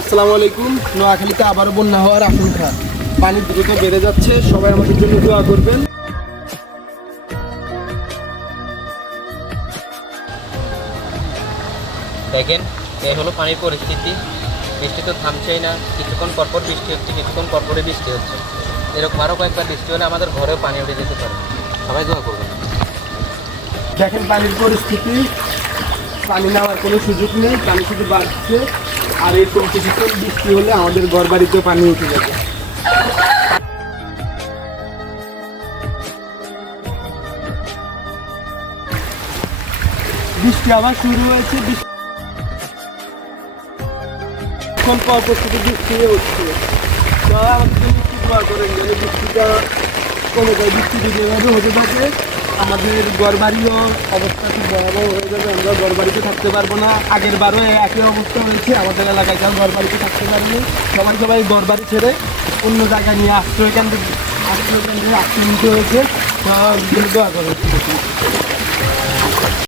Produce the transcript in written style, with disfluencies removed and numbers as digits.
আসসালামু আলাইকুম। নোয়াখালীতে আবারও বন্যা হওয়ার আশঙ্কা, পানি দ্রুত বেড়ে যাচ্ছে, সবাই আমাদের জন্য দোয়া করবেন। দেখেন, এই হলো পানির পরিস্থিতি। বৃষ্টি তো থামছেই না, কিছুক্ষণ পরপর বৃষ্টি হচ্ছে, কিছুক্ষণ পরপরই বৃষ্টি হচ্ছে। এরকম আরও কয়েকবার বৃষ্টি হলে আমাদের ঘরেও পানি উঠে যেতে পারে। সবাই দোয়া করবেন। দেখেন পানির পরিস্থিতি, পানি নেওয়ার কোনো সুযোগ নেই, পানি শুধু বাড়ছে। আর এই কিছুক্ষণ বৃষ্টি হলে আমাদের ঘর বাড়িতেও পানি উঠে যাবে। বৃষ্টি আবার শুরু হয়েছে, কিছুক্ষণ পর শুধু বৃষ্টি হচ্ছে। তো আমাদের জন্য একটু দোয়া করেন যেন বৃষ্টিটা কমে যায়। বৃষ্টি যদি এভাবে হতে থাকে আমাদের ঘরবাড়িও অবস্থা খুব ভয়াবহ হয়ে যাবে, আমরা ঘরবাড়িতে থাকতে পারবো না। আগের বারও একই অবস্থা হয়েছে, আমাদের এলাকায় কেউ ঘরবাড়িতে থাকতে পারেনি। সবাই ঘরবাড়ি ছেড়ে অন্য জায়গায় নিয়ে আশ্রয়কেন্দ্রে আশ্রয় নিতে হয়েছে। তো দোয়া করেন।